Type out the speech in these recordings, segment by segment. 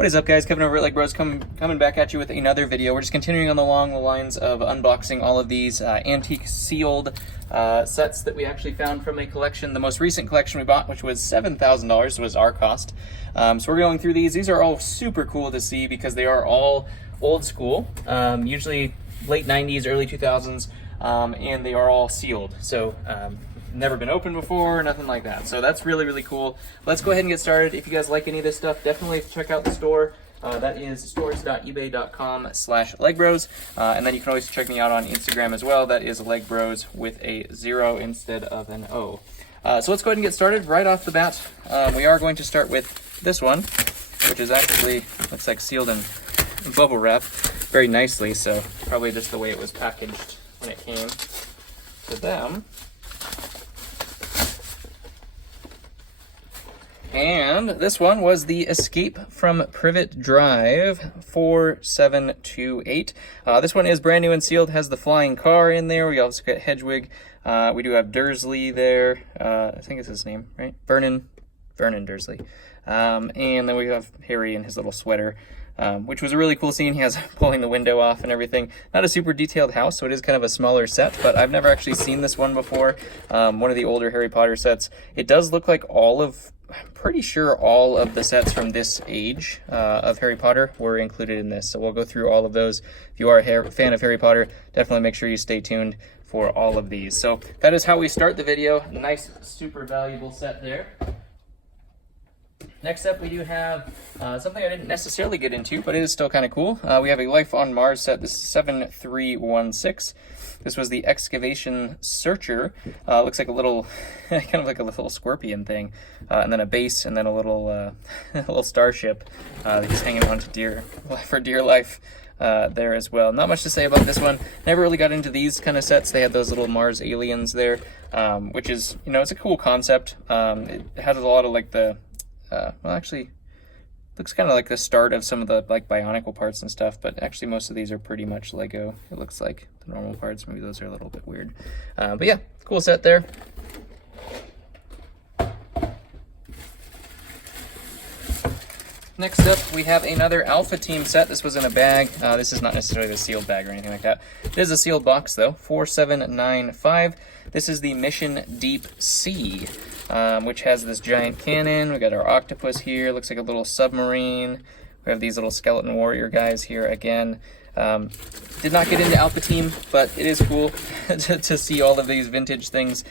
What is up, guys? Kevin over at LEGbrOs coming back at you with another video. We're just continuing along the lines of unboxing all of these antique sealed sets that we actually found from a collection. The most recent collection we bought, which was $7,000, was our cost. So we're going through these. These are all super cool to see because they are all old school, usually late 90s, early 2000s, and they are all sealed. So never been opened before, nothing like that. So that's really, really cool. Let's go ahead and get started. If you guys like any of this stuff, definitely check out the store. That is stores.ebay.com/LEGbrOs. And then you can always check me out on Instagram as well. That is LEGbrOs with a 0 instead of an O. So let's go ahead and get started right off the bat. We are going to start with this one, which is actually, looks like sealed in bubble wrap very nicely. So probably just the way it was packaged when it came to them. And this one was the Escape from Privet Drive 4728. This one is brand new and sealed, has the flying car in there. We also got Hedwig. We do have Dursley there. I think it's his name, right? Vernon Dursley. And then we have Harry in his little sweater, which was a really cool scene. He has pulling the window off and everything. Not a super detailed house, so it is kind of a smaller set, but I've never actually seen this one before. One of the older Harry Potter sets. It does look like I'm pretty sure all of the sets from this age of Harry Potter were included in this. So we'll go through all of those. If you are a fan of Harry Potter, definitely make sure you stay tuned for all of these. So that is how we start the video. Nice, super valuable set there. Next up, we do have something I didn't necessarily get into, but it is still kind of cool. We have a Life on Mars set. This is 7316. This was the Excavation Searcher. Looks like a little, kind of like a little scorpion thing, and then a base, and then a little, a little starship that's hanging on to for dear life there as well. Not much to say about this one. Never really got into these kind of sets. They had those little Mars aliens there, which is, you know, it's a cool concept. It had a lot of like the well, actually, looks kind of like the start of some of the like Bionicle parts and stuff, but actually most of these are pretty much Lego. It looks like the normal parts. Maybe those are a little bit weird. But yeah, cool set there. Next up, we have another Alpha Team set. This was in a bag. This is not necessarily a sealed bag or anything like that. It is a sealed box though, 4795. This is the Mission Deep Sea, which has this giant cannon. We got our octopus here. Looks like a little submarine. We have these little skeleton warrior guys here again. Did not get into Alpha Team, but it is cool to see all of these vintage things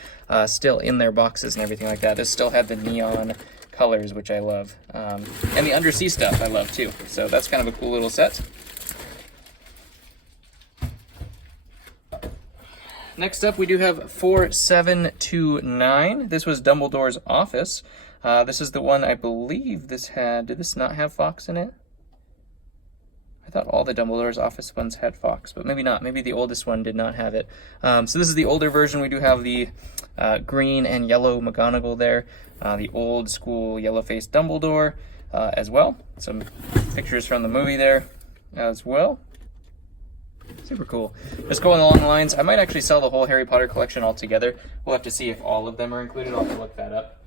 still in their boxes and everything like that. This still had the neon colors, which I love. And the undersea stuff I love too. So that's kind of a cool little set. Next up, we do have 4729. This was Dumbledore's office. This is the one I believe this had. Did this not have Fox in it? I thought all the Dumbledore's office ones had Fox, but maybe not. Maybe the oldest one did not have it. So this is the older version. We do have the green and yellow McGonagall there. The old school yellow-faced Dumbledore as well. Some pictures from the movie there as well. Super cool. Just going along the lines, I might actually sell the whole Harry Potter collection altogether. We'll have to see if all of them are included. I'll have to look that up.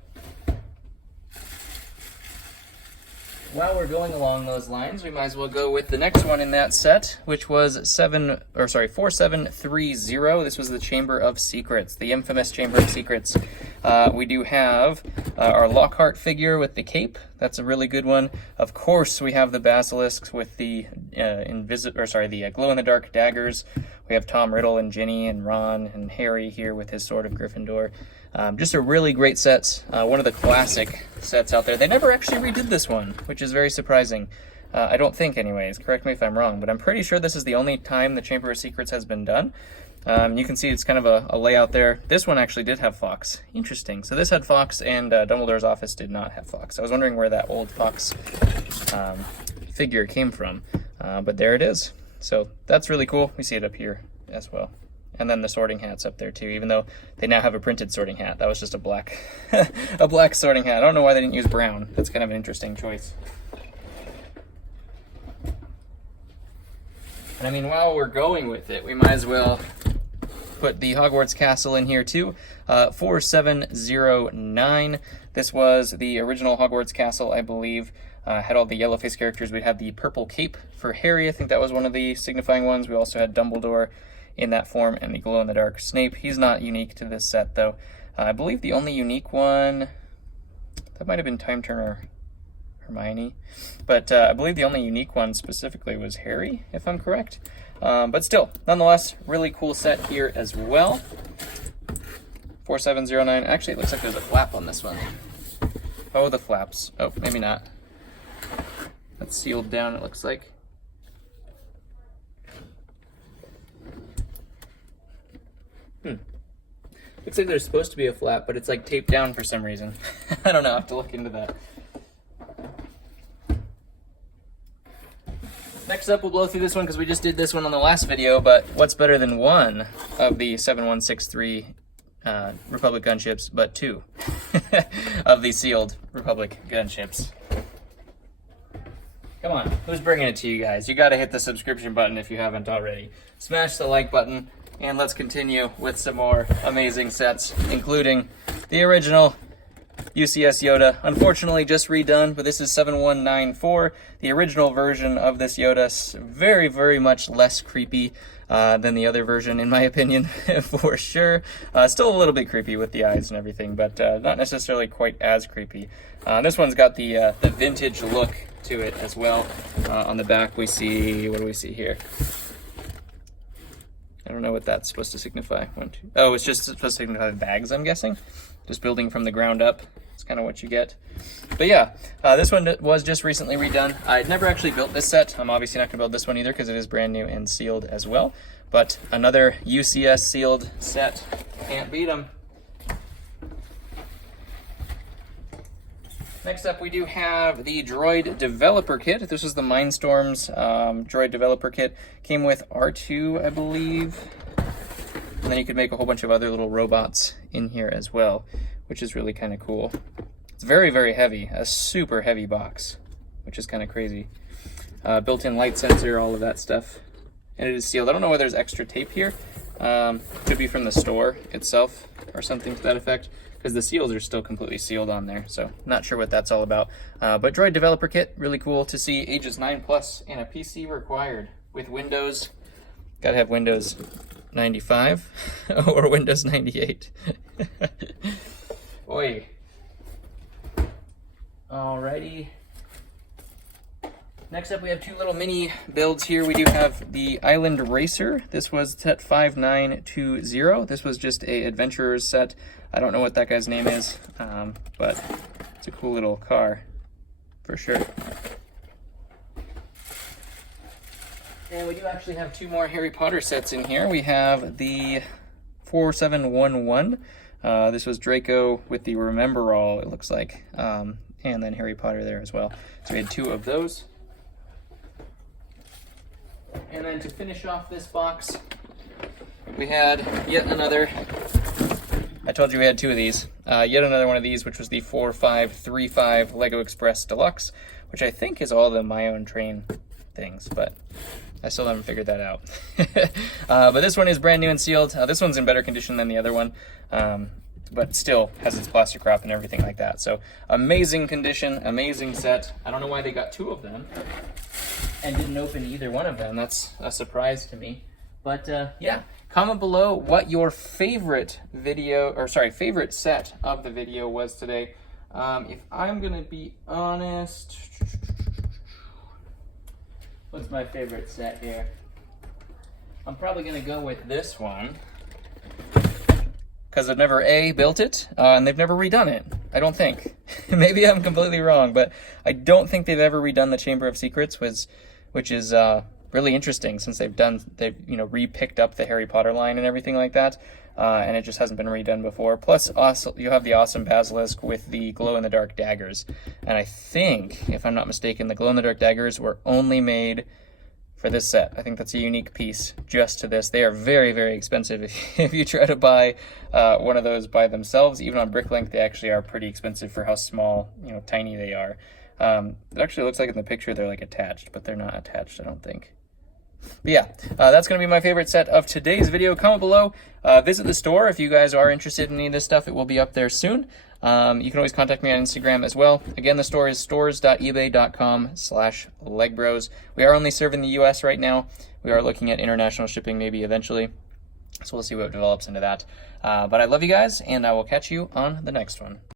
While we're going along those lines, we might as well go with the next one in that set, which was 4730. This was the Chamber of Secrets, the infamous Chamber of Secrets. We do have our Lockhart figure with the cape. That's a really good one. Of course, we have the basilisks with the glow-in-the-dark daggers. We have Tom Riddle and Ginny and Ron and Harry here with his Sword of Gryffindor. Just a really great set. One of the classic sets out there. They never actually redid this one, which is very surprising. I don't think anyways. Correct me if I'm wrong, but I'm pretty sure this is the only time the Chamber of Secrets has been done. You can see it's kind of a layout there. This one actually did have Fox. Interesting. So this had Fox, and Dumbledore's office did not have Fox. I was wondering where that old Fox figure came from, but there it is. So that's really cool. We see it up here as well. And then the sorting hat's up there too, even though they now have a printed sorting hat. That was just a black a black sorting hat. I don't know why they didn't use brown. That's kind of an interesting choice. And I mean, while we're going with it, we might as well put the Hogwarts Castle in here too. 4709. This was the original Hogwarts Castle, I believe. Had all the yellow face characters. We'd have the purple cape for Harry. I think that was one of the signifying ones. We also had Dumbledore in that form and the glow-in-the-dark Snape. He's not unique to this set, though. I believe the only unique one, that might have been Time Turner Hermione, but I believe the only unique one specifically was Harry, if I'm correct. But still, nonetheless, really cool set here as well. 4709. Actually, it looks like there's a flap on this one. Oh, the flaps. Oh, maybe not. That's sealed down, it looks like. Looks like there's supposed to be a flap, but it's like taped down for some reason. I don't know, I'll have to look into that. Next up, we'll blow through this one because we just did this one on the last video, but what's better than one of the 7163 Republic gunships, but two of the sealed Republic gunships? Come on, who's bringing it to you guys? You gotta hit the subscription button if you haven't already. Smash the like button, and let's continue with some more amazing sets, including the original UCS Yoda, unfortunately just redone, but this is 7194. The original version of this Yoda, very, very much less creepy than the other version, in my opinion, for sure. Still a little bit creepy with the eyes and everything, but not necessarily quite as creepy. This one's got the vintage look to it as well. On the back we see, what do we see here? I don't know what that's supposed to signify. Oh, it's just supposed to signify the bags, I'm guessing. Just building from the ground up. It's kind of what you get. But yeah, this one was just recently redone. I'd never actually built this set. I'm obviously not going to build this one either because it is brand new and sealed as well. But another UCS sealed set. Can't beat them. Next up, we do have the Droid Developer Kit. This is the Mindstorms Droid Developer Kit. Came with R2, I believe. And then you could make a whole bunch of other little robots in here as well, which is really kind of cool. It's very, very heavy. A super heavy box, which is kind of crazy. Built-in light sensor, all of that stuff. And it is sealed. I don't know whether there's extra tape here. Could be from the store itself or something to that effect, because the seals are still completely sealed on there, so not sure what that's all about. But Droid Developer Kit, really cool to see. Ages 9+ and a PC required with Windows. Gotta have Windows 95 or Windows 98. Oi. Alrighty. Next up, we have two little mini builds here. We do have the Island Racer. This was set 5920. This was just a adventurer's set. I don't know what that guy's name is, but it's a cool little car for sure. And we do actually have two more Harry Potter sets in here. We have the 4711. This was Draco with the Remember All, it looks like, and then Harry Potter there as well. So we had two of those. And then to finish off this box, we had yet another, I told you we had two of these, yet another one of these, which was the 4535 Lego Express Deluxe, which I think is all the My Own Train things, but I still haven't figured that out. But this one is brand new and sealed. This one's in better condition than the other one, but still has its plastic wrap and everything like that. So amazing condition, amazing set. I don't know why they got two of them and didn't open either one of them. That's a surprise to me. But yeah, comment below what your favorite favorite set of the video was today. If I'm gonna be honest, what's my favorite set here? I'm probably gonna go with this one, because I've never built it, and they've never redone it. I don't think. Maybe I'm completely wrong, but I don't think they've ever redone the Chamber of Secrets, which is really interesting, since they've re-picked up the Harry Potter line and everything like that, and it just hasn't been redone before. Plus, also, you have the awesome basilisk with the glow-in-the-dark daggers, and I think, if I'm not mistaken, the glow-in-the-dark daggers were only made for this set. I think that's a unique piece just to this. They are very, very expensive. If you try to buy one of those by themselves, even on Bricklink, they actually are pretty expensive for how small, tiny they are. It actually looks like in the picture they're like attached, but they're not attached, I don't think. But yeah, that's going to be my favorite set of today's video. Comment below. Visit the store if you guys are interested in any of this stuff. It will be up there soon. You can always contact me on Instagram as well. Again, the store is stores.ebay.com/LEGbrOs. We are only serving the US right now. We are looking at international shipping maybe eventually. So we'll see what develops into that. But I love you guys, and I will catch you on the next one.